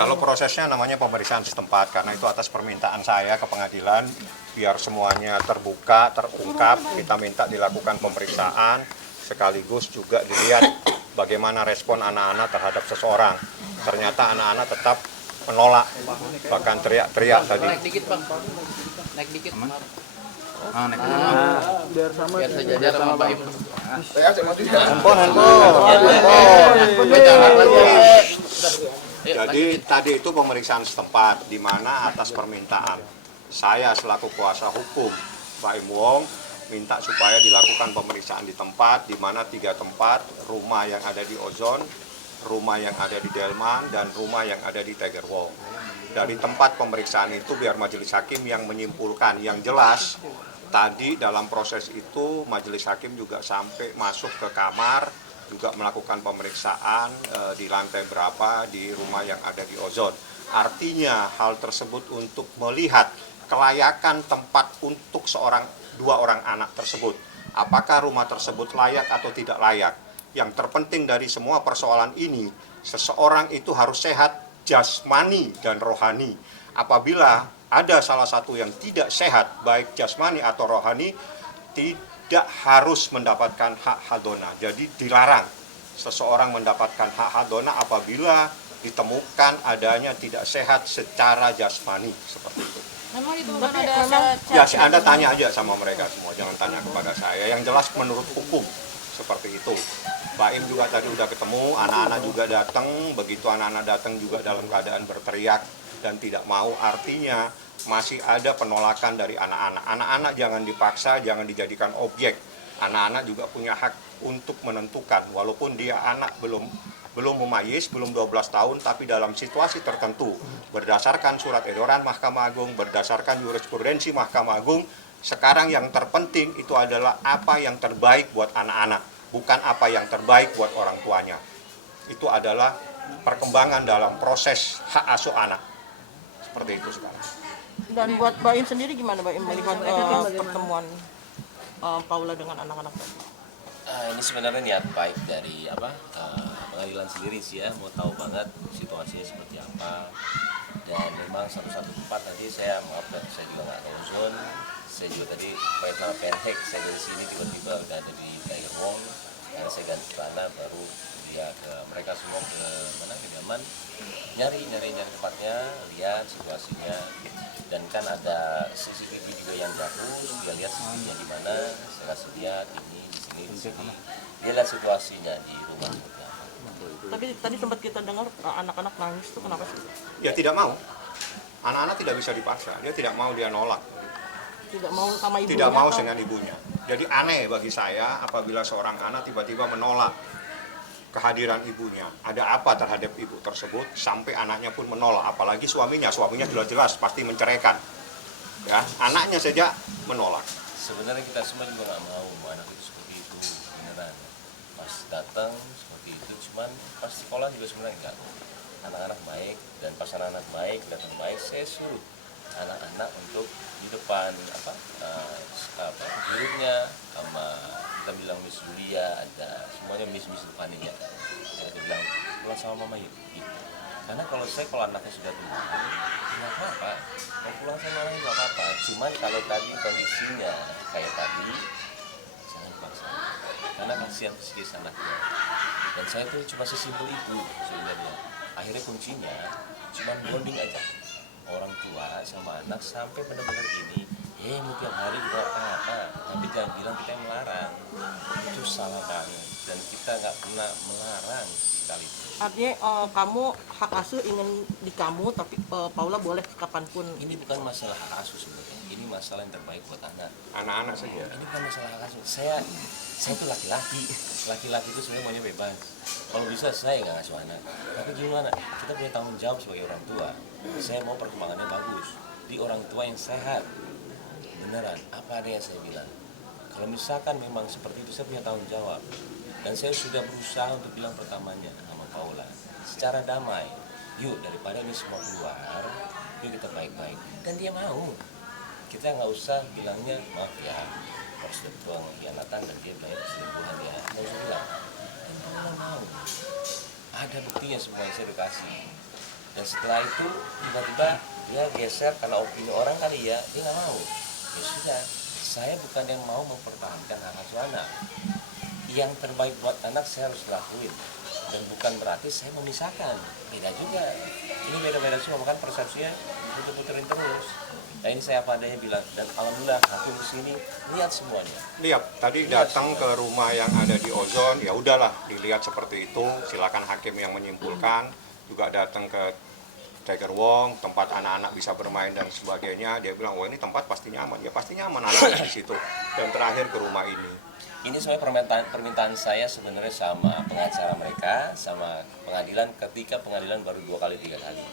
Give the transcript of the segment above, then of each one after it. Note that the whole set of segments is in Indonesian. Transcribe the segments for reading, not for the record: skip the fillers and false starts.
Kalau prosesnya namanya pemeriksaan setempat, karena itu atas permintaan saya ke pengadilan, biar semuanya terbuka, terungkap, kita minta dilakukan pemeriksaan, sekaligus juga dilihat bagaimana respon anak-anak terhadap seseorang. Ternyata anak-anak tetap menolak, bahkan teriak-teriak tadi. Naik dikit bang, naik dikit. Biar sejajar sama Mbak Im. Jadi tadi itu pemeriksaan setempat, di mana atas permintaan saya selaku kuasa hukum Pak Im Wong minta supaya dilakukan pemeriksaan di tempat, di mana 3 tempat, rumah yang ada di Ozon, rumah yang ada di Delman, dan rumah yang ada di Tiger Wong. Dari tempat pemeriksaan itu biar majelis hakim yang menyimpulkan. Yang jelas tadi dalam proses itu majelis hakim juga sampai masuk ke kamar, juga melakukan pemeriksaan di lantai berapa di rumah yang ada di Ozon. Artinya hal tersebut untuk melihat kelayakan tempat untuk 2 orang anak tersebut. Apakah rumah tersebut layak atau tidak layak. Yang terpenting dari semua persoalan ini, seseorang itu harus sehat jasmani dan rohani. Apabila ada salah satu yang tidak sehat, baik jasmani atau rohani, tidak harus mendapatkan hak hadona. Jadi dilarang seseorang mendapatkan hak hadona apabila ditemukan adanya tidak sehat secara jasmani, seperti itu. Memang ditemukan ada Ya, Anda tanya aja sama mereka semua, jangan tanya kepada saya. Yang jelas menurut hukum seperti itu. Mbak Im juga tadi udah ketemu, anak-anak juga datang. Begitu anak-anak datang juga dalam keadaan berteriak dan tidak mau, artinya masih ada penolakan dari anak-anak. Anak-anak jangan dipaksa, jangan dijadikan objek. Anak-anak juga punya hak untuk menentukan, walaupun dia anak belum memayis, belum 12 tahun, tapi dalam situasi tertentu, berdasarkan surat edaran Mahkamah Agung, berdasarkan jurisprudensi Mahkamah Agung, sekarang yang terpenting itu adalah apa yang terbaik buat anak-anak, bukan apa yang terbaik buat orang tuanya. Itu adalah perkembangan dalam proses hak asuh anak. Seperti itu sekarang. Dan buat Mbak Im sendiri gimana Mbak Im melihat pertemuan Paula dengan anak-anak tadi? Ini sebenarnya niat baik dari pengadilan sendiri sih ya, mau tahu banget situasinya seperti apa. Dan memang satu-satu tempat tadi saya saya juga nggak tahu zone. Saya juga tadi pernah penhek, saya dari sini tiba-tiba udah ada di Tiger Wong. Karena saya ganti celana baru dia ke mereka semua ke mana, ke Delman, nyari tempatnya, lihat situasinya. Dan kan ada CCTV juga yang jatuh, dia lihat CCTV-nya di mana, saya kasih lihat ini di sini. Dia lihat situasinya di rumah seperti apa. Tapi tadi sempat kita dengar anak-anak nangis itu kenapa sih? Ya tidak mau. Anak-anak tidak bisa dipaksa, dia tidak mau, dia nolak. Tidak mau sama ibunya? Tidak mau dengan ibunya. Jadi aneh bagi saya apabila seorang anak tiba-tiba menolak kehadiran ibunya. Ada apa terhadap ibu tersebut sampai anaknya pun menolak, apalagi suaminya jelas-jelas pasti menceraikan. Ya, anaknya saja menolak. Sebenarnya kita semua juga nggak mau anak itu seperti itu, beneran. Pas datang seperti itu, cuman pas sekolah juga sebenarnya enggak. Anak-anak baik, dan pas anak-anak baik, datang baik, saya suruh anak-anak untuk di depan gurunya sama kita bilang Miss Julia, ada semuanya Miss depannya ya. Kita bilang pulang sama mama yuk. Gitu. Karena kalau anaknya sudah tumbuh, nggak apa-apa. Mau pulang sama orang nggak apa-apa. Cuman kalau tadi kondisinya kayak tadi, jangan paksa. Karena kasihan psikis anaknya. Dan saya tuh cuma sesimpel itu sebenarnya. Akhirnya kuncinya cuma bonding aja. Orang tua sama anak sampai benar-benar ini, mau tiap hari nggak apa-apa, tapi jangan bilang kita yang melarang. Itu salah banget. Dan kita nggak pernah melarang sekali. Artinya kamu hak asuh ingin di kamu, tapi Paula boleh kapanpun. Ini bukan masalah hak asuh sebenarnya. Ini masalah yang terbaik buat anak. Anak-anak saja. Ini bukan masalah hak asuh. Saya tuh laki-laki. Laki-laki itu sebenarnya maunya bebas. Kalau bisa saya nggak ngasuh anak. Tapi gimana? Kita punya tanggung jawab sebagai orang tua. Saya mau perkembangannya bagus. Di orang tua yang sehat. Beneran. Apa ada yang saya bilang? Kalau misalkan memang seperti itu, saya punya tanggung jawab. Dan saya sudah berusaha untuk bilang pertamanya sama Paula, secara damai, yuk daripada ini semua keluar, yuk kita baik-baik. Dan dia mau. Kita nggak usah bilangnya, maaf ya, harus betul pengkhianatan dan dia bilangnya perselingkuhan ya. Nggak usah bilang. Dan Paula mau. Ada buktinya semua yang saya udah kasih. Dan setelah itu tiba-tiba dia geser karena opini orang kali ya, dia nggak mau. Ya sudah, saya bukan yang mau mempertahankan hak asuh anak. Yang terbaik buat anak saya harus lakuin. Dan bukan berarti saya memisahkan. Beda juga. Ini beda-beda semua, kan persepsinya puter-puterin terus. Nah ini saya apa adanya bilang, dan alhamdulillah hakim di sini lihat semuanya. Lihat, tadi datang ke rumah yang ada di Ozon, ya udahlah dilihat seperti itu, silakan hakim yang menyimpulkan. Juga datang ke Tiger Wong, tempat anak-anak bisa bermain dan sebagainya. Dia bilang, wah ini tempat pasti nyaman. Ya pasti nyaman anak-anak di situ. Dan terakhir ke rumah ini. Ini sebenarnya permintaan saya sebenarnya sama pengacara mereka, sama pengadilan ketika pengadilan baru 2 kali 3 kali.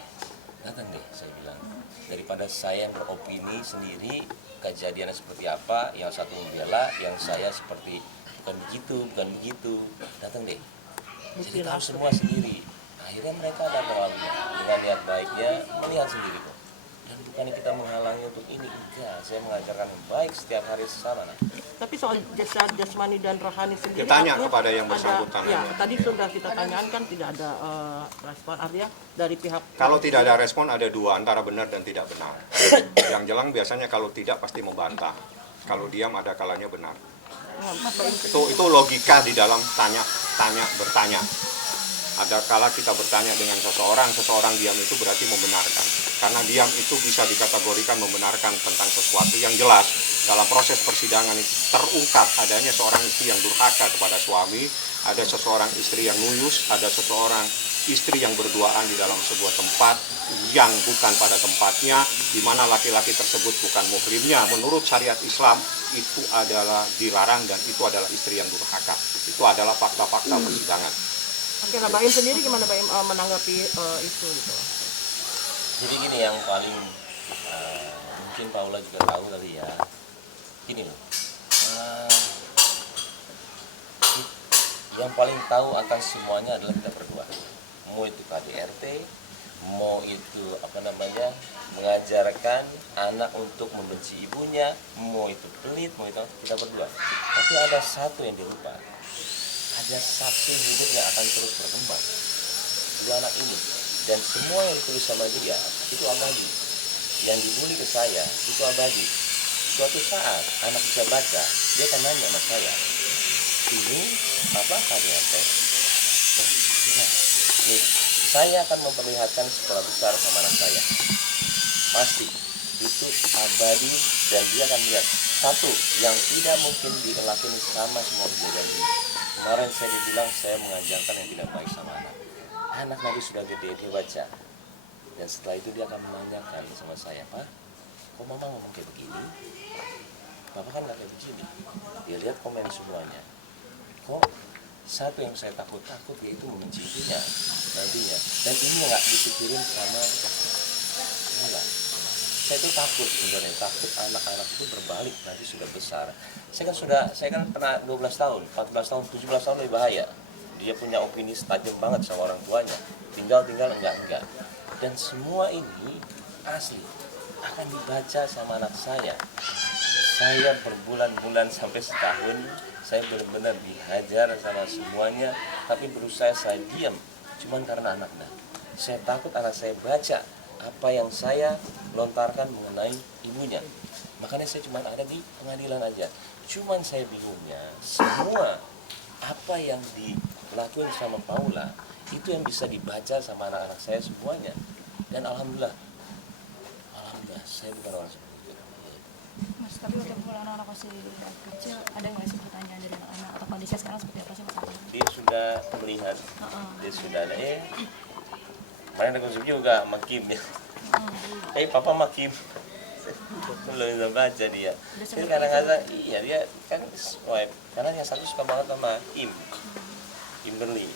Datang deh, saya bilang. Daripada saya yang beropini sendiri, kejadiannya seperti apa, yang satu membela, yang saya seperti bukan begitu. Datang deh. Jadi tahu semua sendiri. Akhirnya mereka datang dengan niat baiknya, melihat sendiri kok. Dan bukannya kita menghalangi untuk ini, enggak. Saya mengajarkan baik setiap hari sesama. Tapi soal jasmani dan rohani sendiri, Kita tanya artinya kepada yang bersangkutan. Ya, tadi sudah kita tanyakan kan tidak ada respon, artinya dari pihak. Kalau tidak ada respon ada dua, antara benar dan tidak benar. Yang jelas biasanya kalau tidak pasti membantah. Kalau diam ada kalanya benar. Itu logika di dalam tanya bertanya. Ada kala kita bertanya dengan seseorang diam itu berarti membenarkan. Karena diam itu bisa dikategorikan membenarkan tentang sesuatu yang jelas. Dalam proses persidangan itu terungkap adanya seorang istri yang durhaka kepada suami, ada seseorang istri yang nuyus, ada seseorang istri yang berduaan di dalam sebuah tempat yang bukan pada tempatnya, di mana laki-laki tersebut bukan muhrimnya. Menurut syariat Islam itu adalah dilarang dan itu adalah istri yang durhaka. Itu adalah fakta-fakta persidangan. Oke, nah Baim sendiri gimana Baim menanggapi itu gitu? Jadi gini yang paling mungkin Paula juga tahu kali ya. Gini loh. Yang paling tahu akan semuanya adalah kita berdua. Mau itu KDRT, mau itu mengajarkan anak untuk membenci ibunya, mau itu pelit, mau itu kita berdua. Tapi ada satu yang dilupa. Ada saksi hidup yang akan terus berkembang. Dua anak ini. Dan semua yang tulis sama dia itu abadi. Yang dibully ke saya itu abadi. Suatu saat anak bisa baca, dia akan nanya sama saya, ini apa KDRT? Saya akan memperlihatkan sekolah besar sama anak saya. Pasti itu abadi dan dia akan melihat satu yang tidak mungkin dilakukan sama semua kejadian ini. Kemarin saya dibilang saya mengajarkan yang tidak baik sama anak. Anak nanti sudah gede, dia baca. Dan setelah itu dia akan menanyakan sama saya, Pak, kok mama ngomong kayak begini? Papa kan nggak kayak begini. Dia lihat komen semuanya. Kok satu yang saya takut yaitu membenci ibunya nantinya. Dan ini nggak dipikirin sama enggak. Saya itu takut sebenarnya, takut anak-anak itu berbalik nanti sudah besar. Saya kan pernah 12 tahun, 14 tahun, 17 tahun lebih bahaya. Dia punya opini tajam banget sama orang tuanya. Tinggal enggak. Dan semua ini asli akan dibaca sama anak saya. Saya berbulan-bulan sampai setahun, saya benar-benar dihajar sama semuanya, tapi berusaha saya diam, cuman karena anaknya. Saya takut anak saya baca apa yang saya lontarkan mengenai ibunya. Makanya saya cuma ada di pengadilan aja. Cuman saya bingungnya, semua apa yang dilakukan sama Paula itu yang bisa dibaca sama anak-anak saya semuanya. Dan alhamdulillah saya bukan orang seperti itu. Mas, tapi untuk anak-anak masih kecil, ada nggak sih pertanyaan dari anak-anak atau kondisinya sekarang seperti apa sih Mas? Dia sudah melihat, dia sudah ada kemarin ada konsumsi juga sama Kim ya. Papa sama Kim belum bisa baca dia. Jadi kadang-kadang iya dia kan swipe karena yang satu suka banget sama Kimberly.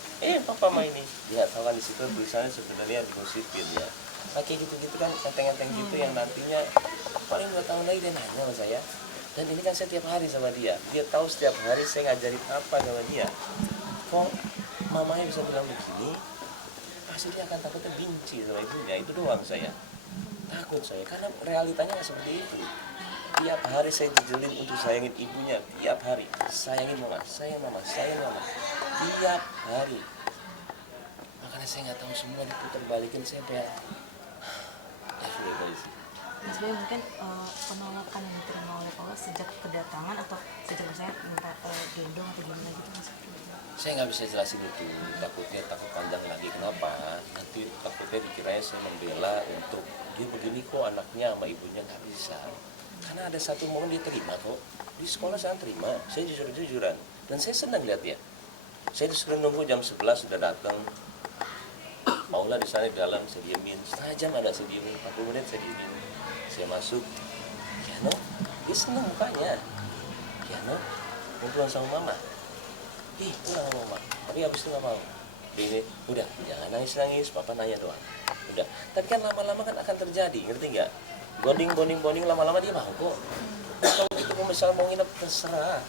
Papa sama ini dia tahu kan di situ tulisannya sebenarnya digosipin ya. Nah, kayak gitu-gitu kan enteng-enteng gitu yang nantinya paling 2 tahun lagi dia nanya sama saya. Dan ini kan saya tiap hari sama dia. Dia tahu setiap hari saya ngajarin apa sama dia. Kok mamanya bisa bilang begini? Pasti dia akan takutnya benci sama ibunya. Itu doang saya. Takut saya karena realitanya nggak seperti itu. Tiap hari saya jejelin untuk sayangin ibunya. Tiap hari sayangin mama, sayang mama. Tiap hari. Makanya karena saya nggak tahu semua diputar balikin saya kayak ya sudah dari sini. Mas Baim, mungkin penolakan yang diterima oleh Paulus sejak kedatangan atau sejak saya minta gendong atau gimana gitu Mas? Saya nggak bisa jelasin itu, takut panjang lagi. Kenapa? Nanti takutnya dikiranya saya membela untuk dia begini kok anaknya sama ibunya, nggak bisa. Karena ada satu momen dia terima kok, di sekolah saya terima, saya jujur-jujuran dan saya senang lihat dia. Saya disuruh nunggu jam 11 sudah datang. Paula di sana di dalam, saya diemin setengah jam, ada saya diemin 40 menit saya diemin. Saya masuk, Kiano, dia senang mukanya. Kiano, mau pulang sama mama. Ih, pulang sama mama. Tapi habis itu nggak mau. Ini udah, jangan nangis, papa nanya doang. Udah. Tapi kan lama-lama kan akan terjadi, ngerti nggak? Bonding, lama-lama dia mau kok. Kalau itu kalau misalnya mau nginep terserah.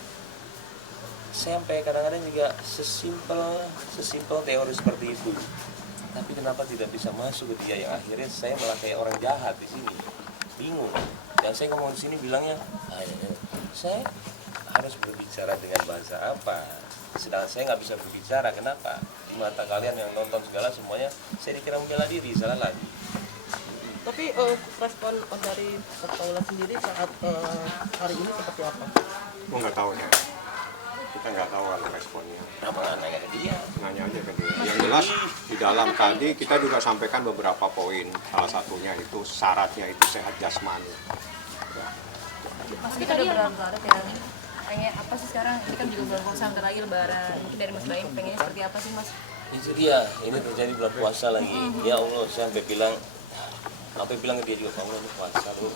Saya sampai kadang-kadang juga sesimpel teori seperti itu. Tapi kenapa tidak bisa masuk ke dia yang akhirnya saya malah kayak orang jahat di sini. Bingung. Dan saya ngomong di sini bilangnya, saya harus berbicara dengan bahasa apa? Sedangkan saya nggak bisa berbicara. Kenapa? Di mata kalian yang nonton segala semuanya, saya dikira membela diri, salah lagi. Tapi respon dari Paula sendiri saat hari ini seperti apa? Gue nggak tahu ya. Kita nggak tahu apa responnya. Kenapa nggak nanya ke dia? Nanya aja ke dia. Yang jelas di dalam tadi kita juga sampaikan beberapa poin. Salah satunya itu syaratnya itu sehat jasmani. Mas kita udah berapa yang pengen apa sih sekarang? Ini kan juga bulan puasa bentar lagi lebaran. Mungkin dari Mas Baim pengennya seperti apa sih Mas? Itu dia, ini terjadi bulan puasa lagi. Ya Allah, saya sampai bilang ke dia juga, kamu ini puasa loh.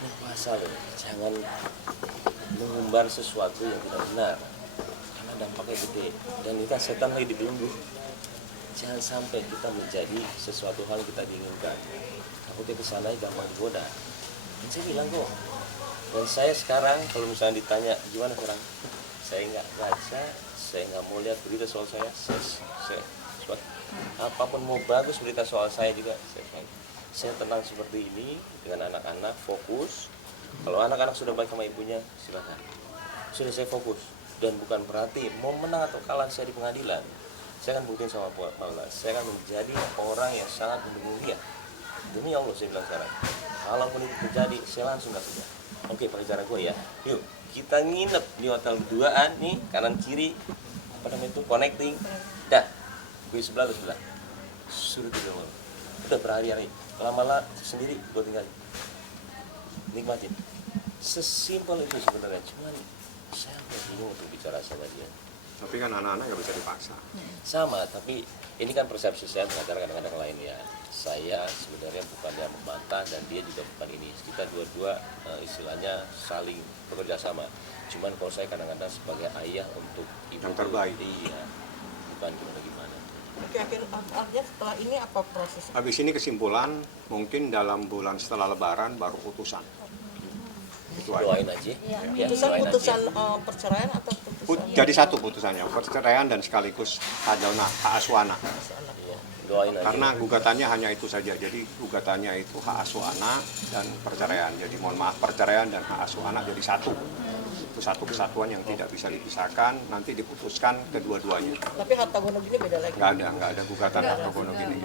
Ini puasa loh, jangan mengumbar sesuatu yang tidak benar. Karena dampaknya gede. Dan ini kan setan lagi dibelenggu. Jangan sampai kita menjadi sesuatu hal yang kita diinginkan. Takutnya kesana gampang digoda. Dan saya bilang kok, dan saya sekarang kalau misalnya ditanya gimana sekarang, saya nggak baca, saya nggak mau lihat berita soal saya apapun mau bagus berita soal saya juga saya tenang seperti ini dengan anak-anak, fokus. Kalau anak-anak sudah baik sama ibunya, silakan. Sudah saya fokus dan bukan berarti mau menang atau kalah saya di pengadilan. Saya akan buktiin sama Paula, saya akan menjadi orang yang sangat mendukung dia. Demi Allah saya bilang sekarang, kalaupun itu terjadi, saya langsung kasih dia. Oke, pakai cara gue ya. Yuk, kita nginep di hotel berduaan nih, kanan kiri, apa namanya itu, connecting. Dah, gue sebelah, lu sebelah. Suruh tidur malam. Udah berhari-hari. Lama-lama sendiri gue tinggal. Nikmatin. Sesimpel itu sebenarnya. Cuman saya nggak bingung untuk bicara sama dia. Tapi kan anak-anak nggak bisa dipaksa. Sama, tapi ini kan persepsi saya terhadap kadang-kadang lain ya. Saya sebenarnya bukannya membantah dan dia juga bukan ini. Kita dua-dua istilahnya saling bekerja sama. Cuman kalau saya kadang-kadang sebagai ayah untuk ibu yang terbaik. Iya, bukan gimana-gimana. Oke, artinya setelah ini apa proses? Habis ini kesimpulan mungkin dalam bulan setelah Lebaran baru putusan. Itu aja. Doain aja. Iya. Ya, doain Putusan aja. perceraian atau putusan? Jadi satu putusannya, perceraian dan sekaligus hak asuh anak. Iya, doain aja. Karena gugatannya hanya itu saja. Jadi gugatannya itu hak asuh anak dan perceraian. Jadi mohon maaf, perceraian dan hak asuh anak jadi satu. Itu satu kesatuan yang tidak bisa dipisahkan, nanti diputuskan kedua-duanya. Tapi harta gono gini beda lagi. Nggak ada gugatan harta gono gini.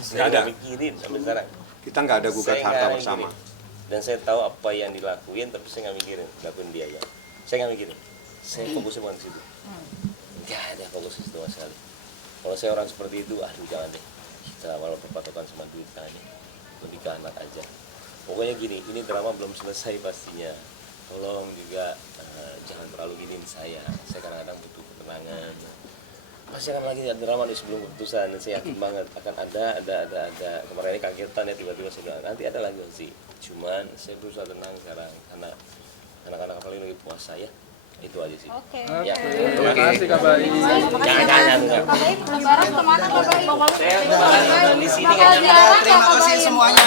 Saya nggak mikirin sampai sekarang. Kita nggak ada gugat Saya harta nggak bersama. mikirin. Dan saya tahu apa yang dilakuin, tapi saya nggak mikirin lakuin dia ya. Saya nggak mikirin. Saya fokusnya bukan di situ. Nggak ada fokus di situ sama sekali. Kalau saya orang seperti itu, aduh jangan deh. Kita walau berpatokan sama duit aja, lebih ke anak aja. Pokoknya gini, ini drama belum selesai pastinya. Tolong juga jangan terlalu giniin saya. Saya kadang-kadang butuh ketenangan. Pasti akan lagi ada drama di sebelum keputusan. Dan saya yakin banget akan ada. Kemarin ini kagetan ya tiba-tiba saya bilang nanti ada lagi sih. Cuman saya berusaha tenang sekarang karena anak-anak apalagi lagi puasa ya. Itu aja sih. Oke. Ya. Terima kasih Kak Baim. Jangan. Kak Baim, lebaran kemana Kak Baim? Saya di sini kan. Terima kasih semuanya.